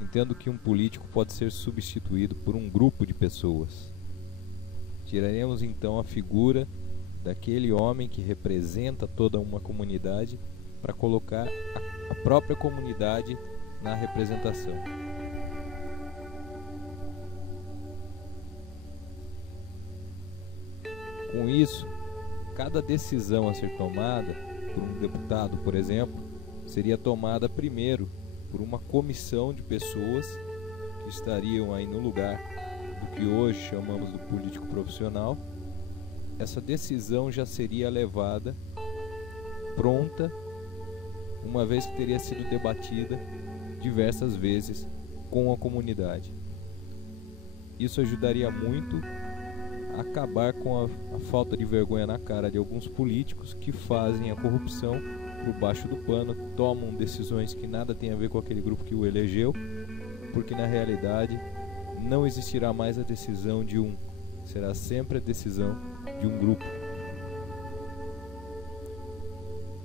Entendo que um político pode ser substituído por um grupo de pessoas. Tiraremos então a figura daquele homem que representa toda uma comunidade para colocar a própria comunidade na representação. Com isso, cada decisão a ser tomada por um deputado, por exemplo, seria tomada primeiro por uma comissão de pessoas que estariam aí no lugar do que hoje chamamos do político profissional. Essa decisão já seria levada pronta, uma vez que teria sido debatida diversas vezes com a comunidade. Isso ajudaria muito a acabar com a falta de vergonha na cara de alguns políticos que fazem a corrupção por baixo do pano, tomam decisões que nada tem a ver com aquele grupo que o elegeu, porque na realidade não existirá mais a decisão de um, será sempre a decisão de um grupo.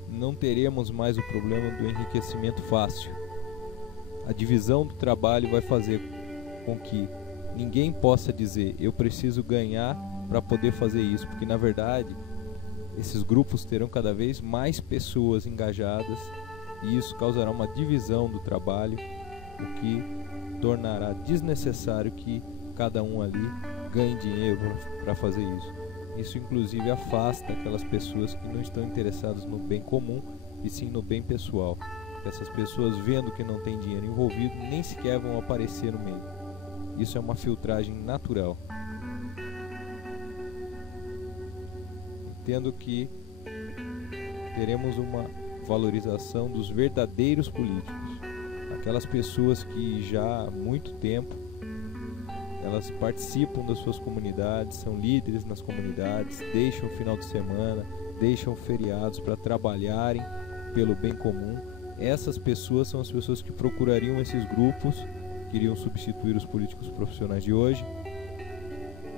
Não teremos mais o problema do enriquecimento fácil. A divisão do trabalho vai fazer com que ninguém possa dizer eu preciso ganhar para poder fazer isso, porque na verdade esses grupos terão cada vez mais pessoas engajadas e isso causará uma divisão do trabalho, o que tornará desnecessário que cada um ali ganhe dinheiro para fazer isso. Isso inclusive afasta aquelas pessoas que não estão interessadas no bem comum e sim no bem pessoal. Essas pessoas, vendo que não tem dinheiro envolvido, nem sequer vão aparecer no meio. Isso é uma filtragem natural. Entendo que teremos uma valorização dos verdadeiros políticos, aquelas pessoas que já há muito tempo elas participam das suas comunidades, são líderes nas comunidades, deixam o final de semana, deixam feriados para trabalharem pelo bem comum. Essas pessoas são as pessoas que procurariam esses grupos, que iriam substituir os políticos profissionais de hoje.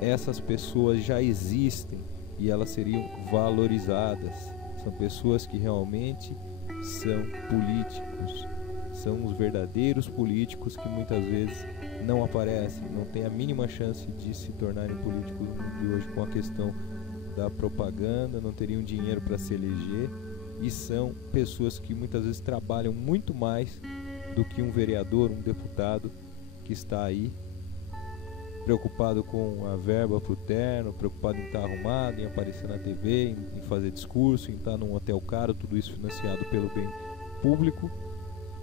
Essas pessoas já existem e elas seriam valorizadas. São pessoas que realmente são políticos, são os verdadeiros políticos que muitas vezes não aparecem, não têm a mínima chance de se tornarem políticos de hoje com a questão da propaganda, não teriam dinheiro para se eleger e são pessoas que muitas vezes trabalham muito mais do que um vereador, um deputado que está aí preocupado com a verba para o terno, preocupado em estar arrumado, em aparecer na TV, em fazer discurso, em estar num hotel caro, tudo isso financiado pelo bem público,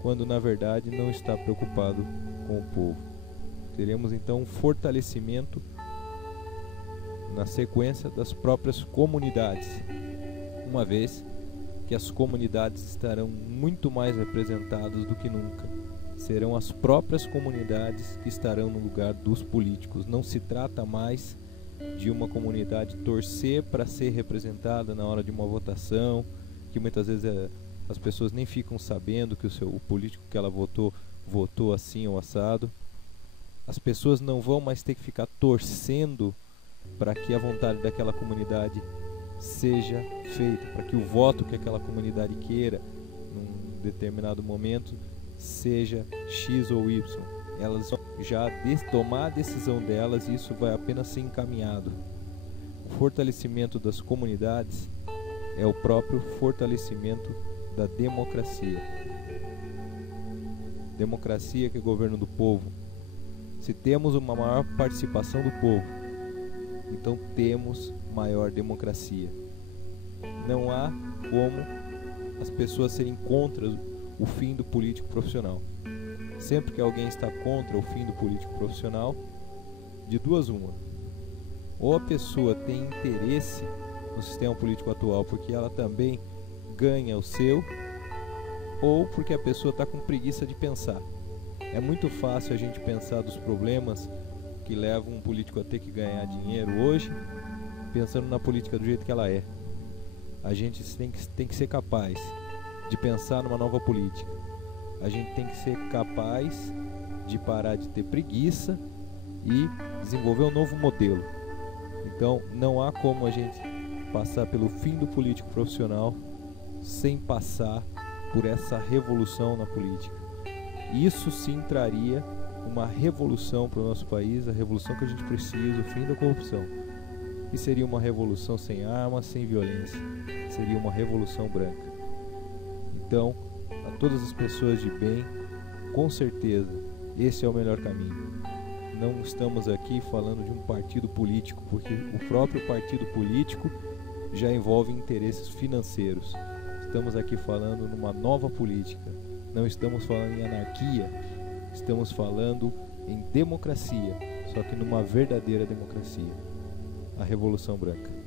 quando na verdade não está preocupado com o povo. Teremos então um fortalecimento na sequência das próprias comunidades, uma vez que as comunidades estarão muito mais representadas do que nunca. Serão as próprias comunidades que estarão no lugar dos políticos. Não se trata mais de uma comunidade torcer para ser representada na hora de uma votação, que muitas vezes as pessoas nem ficam sabendo que o político que ela votou assim ou assado. As pessoas não vão mais ter que ficar torcendo para que a vontade daquela comunidade seja feita, para que o voto que aquela comunidade queira num determinado momento seja X ou Y. Elas vão já tomar a decisão delas e isso vai apenas ser encaminhado. O fortalecimento das comunidades é o próprio fortalecimento da democracia. Democracia que é governo do povo. Se temos uma maior participação do povo, então temos maior democracia. Não há como as pessoas serem contra o fim do político profissional. Sempre que alguém está contra o fim do político profissional, de duas uma. Ou a pessoa tem interesse no sistema político atual porque ela também ganha o seu, ou porque a pessoa está com preguiça de pensar. É muito fácil a gente pensar dos problemas que levam um político a ter que ganhar dinheiro hoje, pensando na política do jeito que ela é. A gente tem que ser capaz de pensar numa nova política. A gente tem que ser capaz de parar de ter preguiça e desenvolver um novo modelo. Então, não há como a gente passar pelo fim do político profissional sem passar por essa revolução na política. Isso sim traria uma revolução para o nosso país, a revolução que a gente precisa, o fim da corrupção. E seria uma revolução sem armas, sem violência. Seria uma revolução branca. Então, a todas as pessoas de bem, com certeza, esse é o melhor caminho. Não estamos aqui falando de um partido político, porque o próprio partido político já envolve interesses financeiros. Estamos aqui falando numa nova política. Não estamos falando em anarquia, estamos falando em democracia, só que numa verdadeira democracia, a Revolução Branca.